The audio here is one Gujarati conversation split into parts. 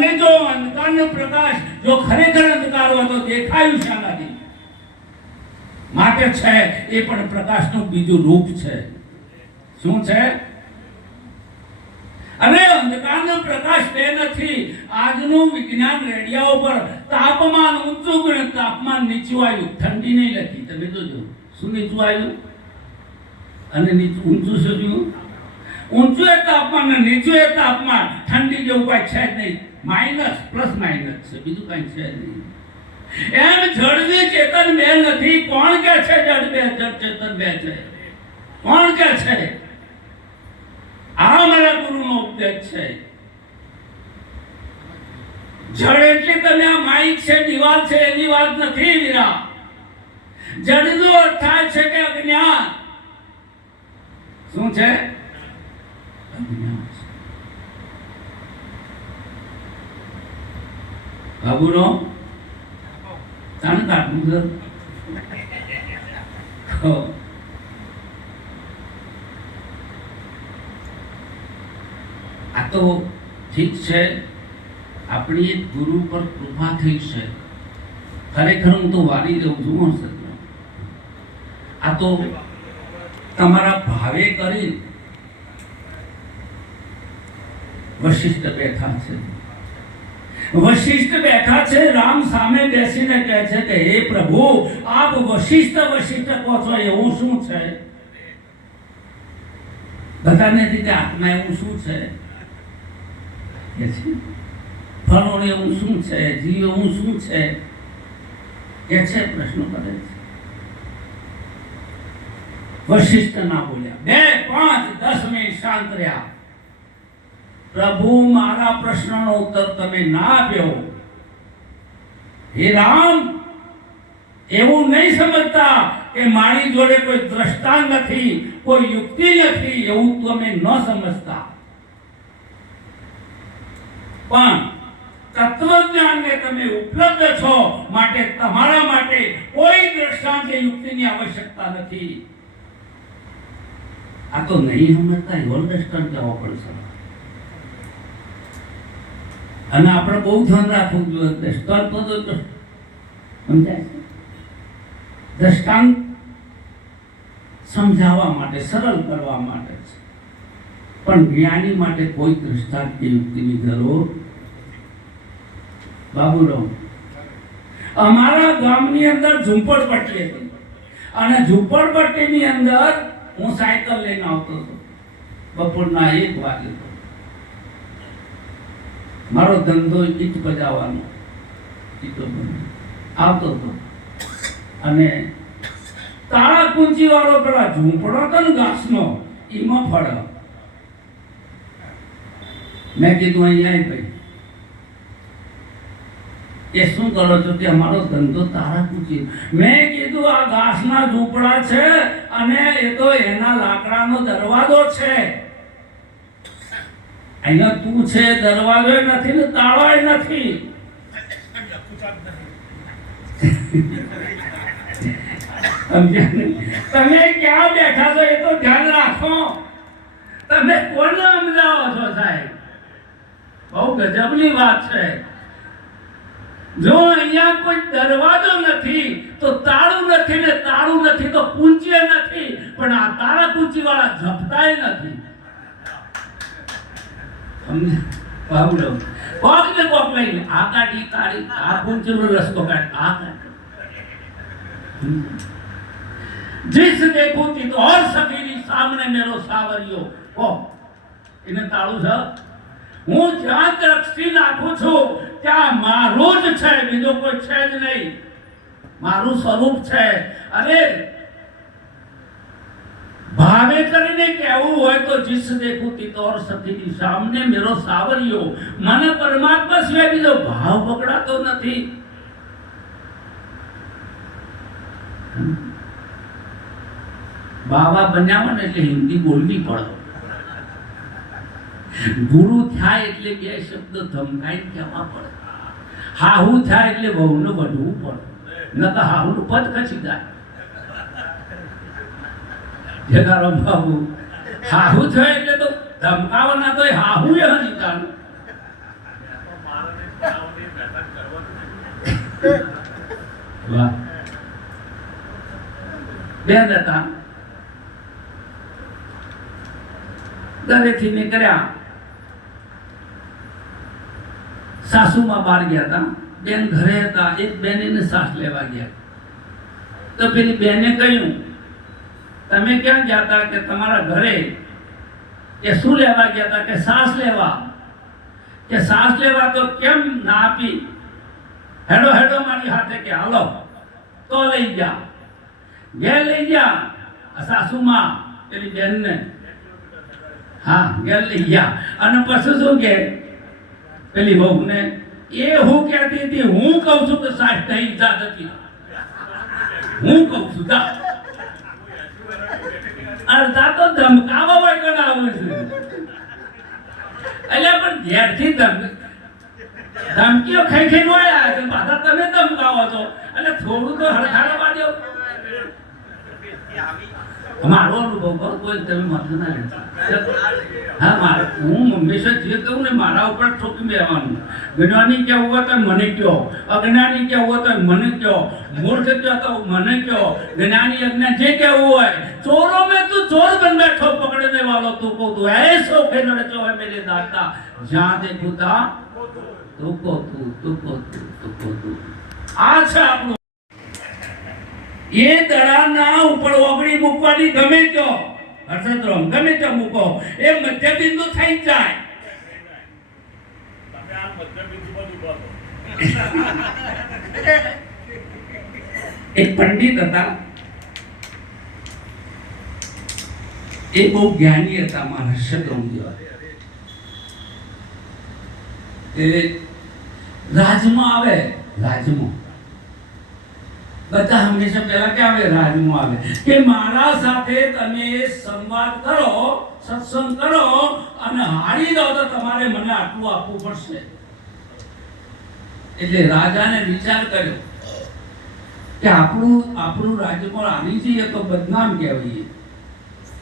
અને જો અંધકારનો પ્રકાશ જો ખરેખર અંધકાર હોય તો દેખાયું શાનાથી? માટે છે એ પણ પ્રકાશનું બીજું રૂપ છે. શું છે? અને અંધકારનો પ્રકાશ તે નથી. આજનું વિજ્ઞાન રેડિયા ઉપર તાપમાન ઊંચું ગયું, તાપમાન નીચું આવ્યું, ઠંડી નહીં લખી. તમે જોજો શું નીચું આવ્યું અને નીચું ઊંચું શું થયું? ઊંચું એ તાપમાન ને નીચું એ તાપમાન. ઠંડી જેવું કઈ છે જ નહીં. માઇનસ પ્લસ માઇનસ છે, બીજું કઈ છે નહીં. એમ જડની ચેતન બે નથી. કોણ કે છે જડ બે, જડ ચેતન બે છે? કોણ કે છે? આ મારા ગુરુનો ઉપદેશ છે. જડ એટલે તમે આ માઇક છે, દિવાલ છે એની વાત નથી વીરા. જડનો અર્થ થાય છે કે અજ્ઞાન. શું છે? અજ્ઞાન. બાબુનો તાણ કાઢવું આ તો ઠીક છે, આપણી એક ગુરુ પર કૃપા થઈ છે. ખરેખર હું તો વારી રહું છું. આ તો તમારા ભાવે કરી વશિષ્ઠ બેઠા છે. વશિષ્ઠ બેઠા છે, રામ સામે બેસીને કહે છે કે હે પ્રભુ, આપ વશિષ્ઠ વશિષ્ઠ કહો છો, એવું શું છે? બધાને રીતે આત્મા એવું શું છે? ફળોને એવું શું છે? જીવ એવું શું છે? કે છે પ્રશ્નો કરે છે. વશિષ્ઠ ના બોલ્યા. 2, 5, 10 મિનિટ શાંત રહ્યા. પ્રભુ, મારા પ્રશ્નનો ઉત્તર તમે ના આપ્યો. હે રામ, એવું નહીં સમજતા કે મારી જોડે કોઈ દ્રષ્ટાંત નથી, કોઈ યુક્તિ નથી, એવું તમે ન સમજતા. પણ તત્વજ્ઞાનને તમે ઉપલબ્ધ છો, માટે તમારા માટે કોઈ દ્રષ્ટાંત કે યુક્તિની આવશ્યકતા નથી. આ તો નહીં સમજતા એવો દ્રષ્ટાંત કહેવો પડશે. અને આપણે બહુ ધ્યાન રાખવું જોઈએ. દ્રષ્ટાંત તો સમજાય છે. દ્રષ્ટાંત સમજાવવા માટે, સરળ કરવા માટે છે. પણ જ્ઞાની માટે કોઈ દ્રષ્ટાંત કે યુક્તિની જરૂર. બાબુરાવ, અમારા ગામની અંદર ઝૂંપડપટ્ટી હતી અને ઝૂંપડપટ્ટીની અંદર હું સાયકલ લઈને આવતો હતો. બપોરના 1 વાગે મારો ધંધો ઈટ બજાવવાનો આવતો હતો. અને તાળા કુંચી વાળો પેલા ઝૂંપડો હતો ને ઘાસનો, એમાં ફળ. મેં કીધું અહીંયા ભાઈ, એ શું કરો છો? કે અમારો ધંધો તાળા કુંચી. મેં કીધું આ ઘાસના ઝૂંપડા છે અને એ તો એના લાકડાનો દરવાજો છે. અહીંયા તું છે, દરવાજો નથી ને તાળો નથી. તમે ક્યાં બેઠા છો એ તો ધ્યાન રાખો. તમે કોને સમજાવો છો સાહેબ? બહુ ગજબની વાત છે. જો અહીંયા કોઈ દરવાજો નથી તો તાળું નથી, ને તાળું નથી તો કુંચી નથી. પણ આ તાળા કુંચી વાળા ઝપટાય નથી. કોક લઈને આ કાઢી તાળી, આ કુંચીનો રસ્તો કાઢ, આ કાઢ. जिस देखो तित और सफेदी सामने मेरो सावरियो. ઓ એને તાળું છે. હું જ્યાં દ્રષ્ટિ નાખું છું ત્યાં મારું જ છે, બીજો કોઈ છે જ નહીં. મારું સ્વરૂપ છે. અરે ભાવે કરીને કહેવું હોય તો जिस देखो तित और सफेदी सामने मेरो सावरियो. મને પરમાત્મા સિવાય બીજો ભાવ પકડાતો નથી. બાબા બન્યા ને એટલે હિન્દી બોલવી પડે. ગુરુ થાય એટલે 2 શબ્દ ધમકાઈ કહેવા પડે. હાહુ થાય એટલે વહુને વઢવું પડે, ન તો હાહુનું પદ ખસી જાય. જગારામ બાબુ હાહુ થાય એટલે તો ધમકાવાના તો હાહુ એ હજી વાહ. બેન હતા, ઘરેથી નીકળ્યા, સાસુમાં બહાર ગયા હતા, બેન ઘરે હતા. એક બેન એને સાસ લેવા ગયા, તો પેલી બેને કહ્યું, તમે ક્યાં ગયા હતા? કે તમારા ઘરે. કે શું લેવા ગયા હતા? કે સાસ લેવા. કે સાસ લેવા તો કેમ ના આપી? હેડો હેડો મારી હાથે. કે હાલો. તો લઈ ગયા, ઘેર લઈ ગયા સાસુમાં પેલી બેનને. હા, ઘેર લઈ ગયા. અને પછી શું કે પેલી વહુને, એ હું કહેતી હતી, હું કહું છું કે સાસ નહીં જાતી, હું કહું છું જા. અડધા તો ધમકાવા વગર આવે છે. એટલે પણ ઘેરથી ધમકીઓ ખાઈ ખાઈ વળ્યા છે, પાછા તમે ધમકાવો છો. એટલે થોડું તો હળખાડવા દો. મારો અનુભવ કહો, કોઈ તમે માથું ના લેતા. હા, હું હંમેશા જે કહું ને મારા ઉપર ઠોકી બેવાનું. જ્ઞાની કેવું હોય તો મને કહો, અજ્ઞાની કેવું હોય તો મને કહો, મૂર્ખ કહો તો મને કહો, જ્ઞાની અજ્ઞાન જે કેવું હોય. ચોરો में तू चोर बन बैठो, पकड़ने वालों तू को तू ऐसो के लड़चो है मेरे दाता, जहां देखूं ता तू को तू. આ છે આપણું. એ દડાના ઉપર ઓગળી મૂકવાની ગમે તો હર્ષદ્રોમ ગમે તે મૂકો, એ મધ્ય બિંદુ થઈ જાય. એક પંડિત હતા, એ બહુ જ્ઞાની હતા, મારા હર્ષદ્રોમ જેવા. એ રાજમાં આવે, રાજમાં બધા હંમેશા પહેલા કે આવે, રાજમાં આવે કે મારા સાથે તમે સંવાદ કરો, સત્સંગ કરો, અને હારી દો તો તમારે મને આટલું આપવું પડશે. એટલે રાજાને વિચાર કર્યો કે આપણું રાજમાં આવી જઈએ તો બદનામ કહેવાય.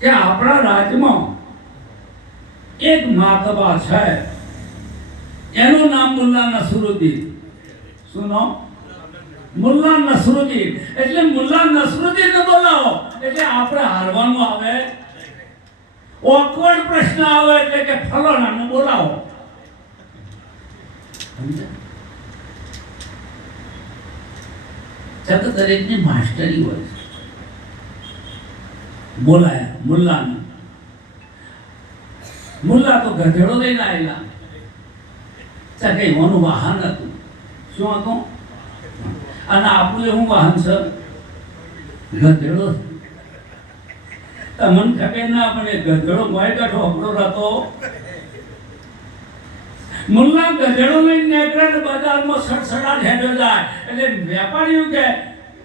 કે આપણા રાજમાં એક માતબા છે, એનું નામ મુલ્લા નસરુદ્દીન. શું નામ? મુલ્લા નસરુદ્દીન. એટલે મુલ્લા નસરુદ્દીન ને બોલાવો એટલે આપણે હારવાનું આવે. ઓકવર્ડ પ્રશ્ન આવે એટલે કે ફલાણાને બોલાવો. છતાં દરેકની માસ્ટરી હોય છે. બોલાયા મુલ્લાને. મુલ્લા તો ગધેડો લઈને આવેલા. કે એનું વાહન હતું. શું હતું? અને આપણું એવું વાહન છે ગધેડો. તમને ખબર ના પડે, ગધેડો મોય કાઢો આપણો હતો. મુલ્લા ગધેડો લઈને નીકળે, બજારમાં સડસડાટ હેડ્યો જાય. એટલે વેપારીઓ કે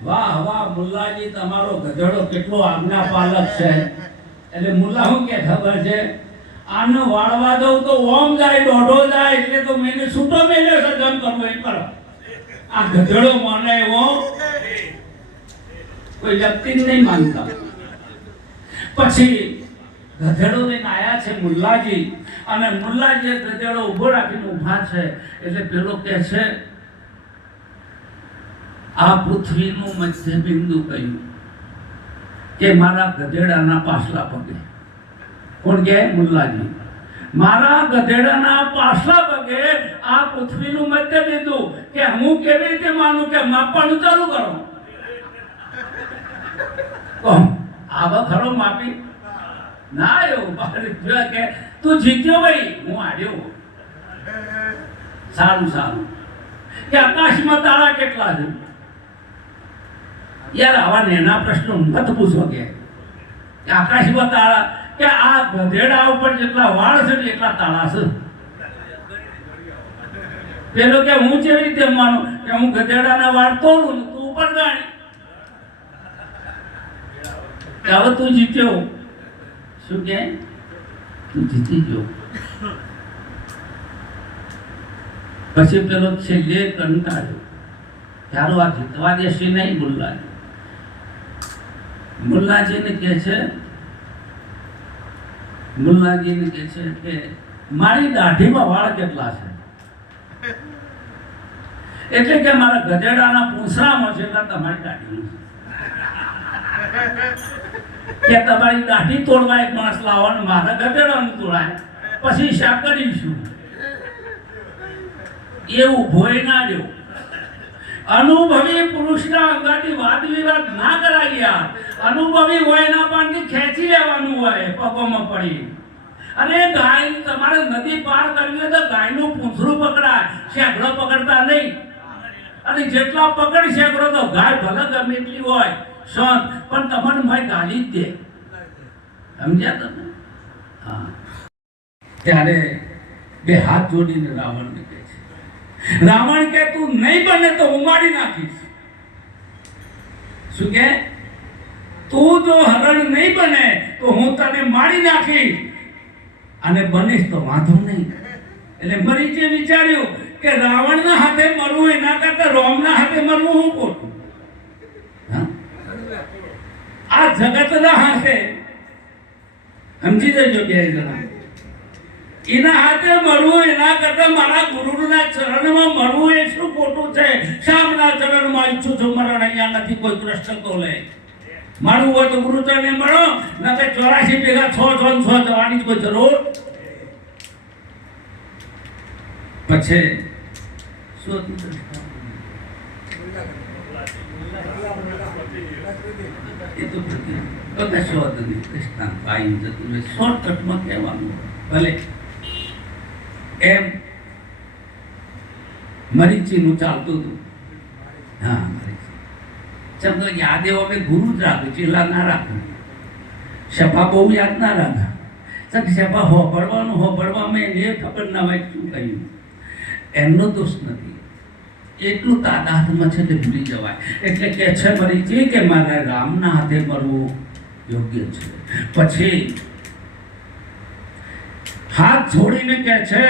વાહ વાહ મુલ્લાજી, તમારો ગધેડો કેટલો આજ્ઞા પાલક છે. એટલે મુલ્લા શું કે ખબર છે, આને વાળવા દઉં તો ઓમ જાય, દોઢો જાય, એટલે તો મેં છૂટો મેલ્યો છે, જમ કરવો એ કરો. આ ગધેડો માને એવો કોઈ વ્યક્તિ નહીં માનતા. પછી ગધેડો લઈને આયા છે મુલ્લાજી, અને મુલ્લાજી ગધેડો ઉભો રાખીને ઊભા છે. એટલે પેલો કે છે, આ પૃથ્વીનું મધ્ય બિંદુ કહ્યું કે મારા ગધેડાના પાછલા પગે. કોણ કે? મુલ્લાજી. મારા ગધેડાના પાછલા પગે આ પૃથ્વીનું મધ્ય બિંદુ. કે હું કેવી રીતે માનું? કે માપવાનું ચાલુ કરો. આવા ખરો માપી ના એવું કે તું જીત્યો ભાઈ, હું હાર્યો. સારું સારું. કે આકાશમાં તારા કેટલા છે? યાર આવા નેના પ્રશ્નો મત પૂછો. કે આકાશમાં તારા, કે આ ગધેડા ઉપર જેટલા વાળ છે એટલા તાળા છે. પેલો કે હું કેવી રીતે માનું? કે હું ગધેડાના વાળ તોડું, તું ઉપર ગાણી. હવે તું જીત્યો. શું કે? તું જીતી ગયો. પછી પેલો છેલ્લે કંટાળ્યો, ચાલો આ જીતવા દેશે નહીં. મુલ્લાજીને કહે છે, મુલ્લાજીને કહે છે કે મારી દાઢીમાં વાળ કેટલા છે? એટલે કે મારા ગધેડાના પૂંછડામાં છે એટલે તમારી દાઢી કે તમારી દાઢી તોડવા એક માણસ લાવવાનું, મારા ગધેડાનું તોડાય પછી હિસાબ કરીશું. એવું ભોય ના રહ્યો. અનુભવી પુરુષના અંગાથી વાદ વિવાદ ના કરાય યાર. અનુભવી હોય ના પણ ખેંચી લેવાનું હોય પગોમાં પડી. અને ગાય તમારે નદી પાર કરવી હોય તો ગાયનું પૂંછડું પકડાય, શેકડો પકડતા નહીં. અને જેટલા પકડ શેકડો તો ગાય ભલે ગમે એટલી હોય શાંત, પણ તમને ભાઈ ગાલી જ દે. સમજ્યા તમે? હા. ત્યારે બે હાથ જોડીને રાવણને કહે છે, રાવણ કે તું નહીં બને તો ઉમાડી નાખીશ. શું કે? તું જો હરણ નહીં બને તો હું તને મારી નાખીશ, અને બનીશ તો વાંધો નહીં. એટલે મરીચે વિચાર્યું કે રાવણના હાથે મરવું એના કરતા રોમના હાથે મરવું હું ખોટું. આ જગતના હાથે સમજી જજો બે જણા, એના હાથે મળવું એના કરતા મારા ગુરુના ચરણમાં મળવું એ શું ખોટું છે? શામના ચરણમાં ઈચ્છું છું મરણ, અહીંયા નથી કોઈ કૃષ્ણ તો લે. મળવું હોય તો ગુરુચરણે મળો, ન કે 84 ભેગા 6 જવાની કોઈ જરૂર. પછી શું એ તો બધા શોધ નહીં, કૃષ્ણ પાઈ જતું શોર્ટકટમાં કહેવાનું ભલે. એમ મરીચીનું ચાલતું હતું. હા, મરીચી ચંદ્ર યાદેવ અમે ગુરુ જ રાખ્યું, ચેલા ના રાખ્યું. સભા બહુ યાદ ના રાખા. સભા હોભળવામાં એને ખબર ના હોય શું કહ્યું. એમનો દોષ નથી, એટલું તાદાદમાં છે તે ભૂલી જવાય. એટલે કે છે મરીચી કે મારે રામના હાથે મરવું યોગ્ય છે. પછી હાથ જોડીને કહે છે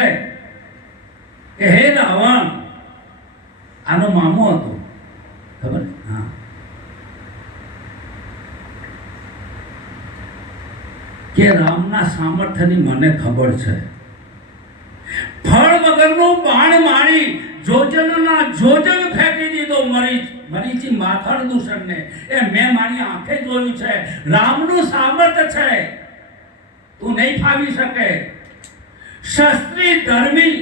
કે હે રાવણ, આનો મામો હતો ખબર? હા. કે રામના સામર્થ્યની મને ખબર છે. ફળ વગરનું બાણ મારી જોજનના જોજન ફેંકી દીધો મરીચી માથડ દૂષણને. એ મેં મારી આંખે જોયું છે. રામનું સામર્થ્ય છે, તું નહીં ફાવી શકે. શસ્ત્રી ધર્મી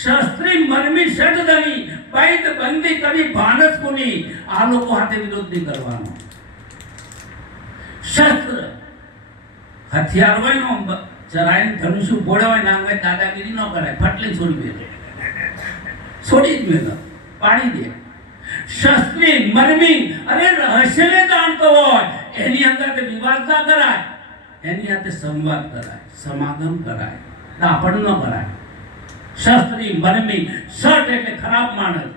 શસ્ત્રી મર્મી સજધની પૈદ બંદી કવિ ભાનસ કુની. આ લોકો હાથે વિરોધ નહીં કરવાનો. શસ્ત્ર હથિયાર હોય નો ચરાઈને ધનુષ્ય ફોડે હોય ના હોય, દાદાગીરી ન કરાય, ફટલી છોડી દે, છોડી જ મેં પાડી દે. શસ્ત્રી મર્મી અને રહસ્યને જાણતો હોય એની અંદર વિવાદ ના કરાય, એની સાથે સંવાદ કરાય, સમાગમ કરાય, દાપણ ન કરાય. શસ્ત્રી મર્મી સટ એટલે ખરાબ માણસ.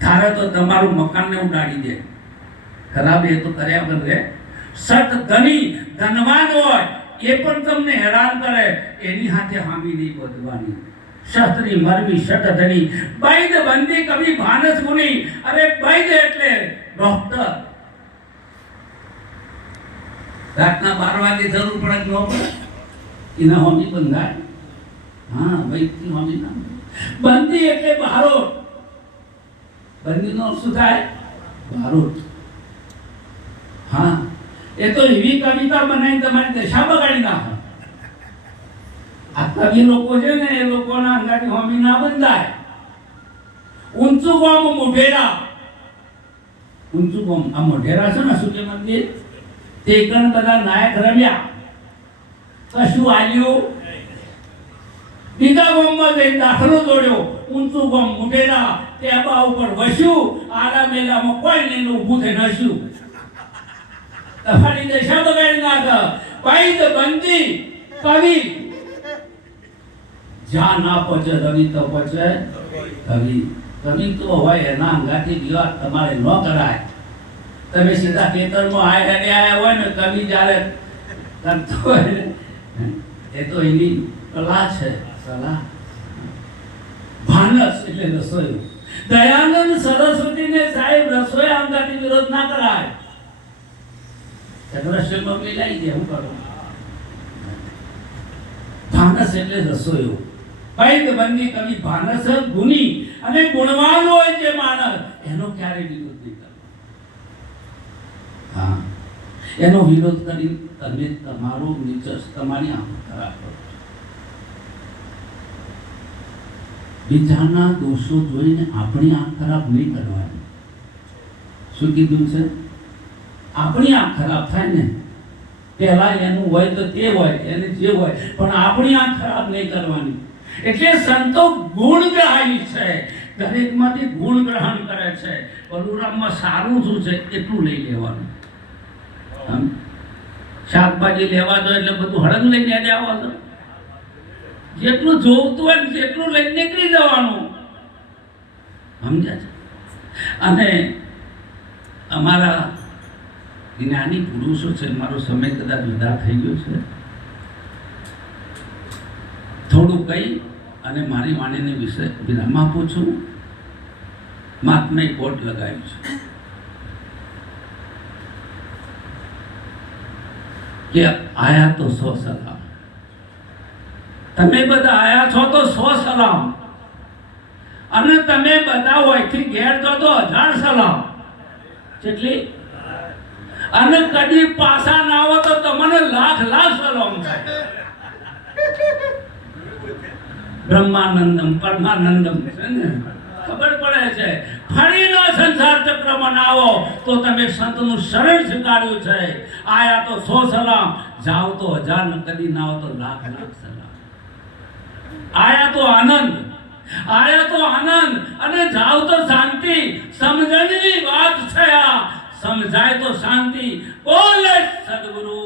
ધારે તો તમારું મકાનને ઉડાડી દે, ખરાબ એ તો કર્યા વગર રે. સટ ધની ધનવાન હોય એ પણ તમને હેરાન કરે, એની હાથે હામી નહીં વધવાની. શસ્ત્રી મર્મી સટ ધની બૈદ બંદી કવિ ભાનસ મુનિ. અરે બૈદ એટલે ડોક્ટર. રાતના 12 વાગે જરૂર પડે ન પડે, એના હોમી બંધાય. હા, વૈદની હોમી ના બંદી એટલે બારોટ. બંદીનો શું થાય? બારોટ. હા, એ તો એવી કવિતા બનાવી તમારી દશા બગાડી નાખે. આ કવિ લોકો છે ને એ લોકોના અંગાથી હોમી ના બંધાય. ઊંચું ગામ મોઢેરા. ઊંચું ગામ આ મોઢેરા છે ને સૂર્ય મંદિર, તે કણ બધા નાયક રમ્યા, કશું આવ્યું. બીજા ગામમાં જઈને દાખલો દોડ્યો. ઊંચું ગામ મોઢેરા, ટેબા ઉપર વસ્યું, આડા મેલામાં કોઈ નહીં ઊભું થઈને હસ્યું. તમારી દશા બગાડી નાખે. પૈદ બંદી કવિ. જ્યાં ના પહોંચે રવિ તો પહોંચે કવિ. કવિ તો હોય એના અંગાથી વિવાદ તમારે ન કરાય. તમે સીધા ખેતરમાં આયા હોય ને કવિ જ્યારે કરતો હોય એ તો એની કલા છે. કલા ભાનસ એટલે રસોઈ. દયાનંદ સરસ્વતીને સાહેબ રસોઈ અંગાથી વિરોધ ના કરાય. રસોઈમાં મિલાઈ દે, હું કરું. ભાનસ એટલે રસોઈઓ. પૈદ બંદી કવિ ભાનસ ગુની અને અને ગુણવાન હોય જે માણસ એનો ક્યારે વિરોધ નહીં કરવો. હા, એનો વિરોધ કરી તમે તમારો નીચસ તમારી આંખ ખરાબ કરો. બીજાના દોષો જોઈને આપણી આંખ ખરાબ નહીં કરવાની. શું કીધું છે? આપણી આંખ ખરાબ થાય ને પહેલા એનું હોય તો તે હોય, એને જે હોય, પણ આપણી આંખ ખરાબ નહીં કરવાની. એટલે સંતો ગુણગ્રાહી છે, દરેકમાંથી ગુણ ગ્રહણ કરે છે. બલુરામમાં સારું શું છે એટલું લઈ લેવાનું. શાકભાજી લેવા દો એટલે બધું હળંગ લઈને આવવા દો. જેટલું જોવતું હોય જેટલું લઈને નીકળી જવાનું. સમજ્યા છે? અને અમારા જ્ઞાની પુરુષો છે, મારો સમય કદાચ વધારે થઈ ગયો છે, થોડું કહી અને મારી વાણીને વિશે વિરામ આપું છું. મહાત્માએ કોટ લગાવ્યું છે કે આયા તો 100 સલામ. તમે બધા આયા છો તો 100 સલામ, અને તમે બધા હોયથી ઘેર જો તો 1000 સલામ. કેટલી? અને કદી પાછા ના આવો તો તમને લાખ સલામ થાય. બ્રહ્માનંદમ પરમાનંદમ છે ને, ખબર પડે છે. ફરીનો સંસાર ચક્રમાં ના આવો તો તમે સંતનું શરણ સ્વીકાર્યું છે. આયા તો 100 સલામ, જાઓ તો 1000, ને કદી ના આવો તો લાખ સલામ. આયા તો આનંદ, આયા તો આનંદ, અને જાઓ તો શાંતિ. સમજણની વાત છે આ, સમજાય તો શાંતિ. બોલે સદગુરુ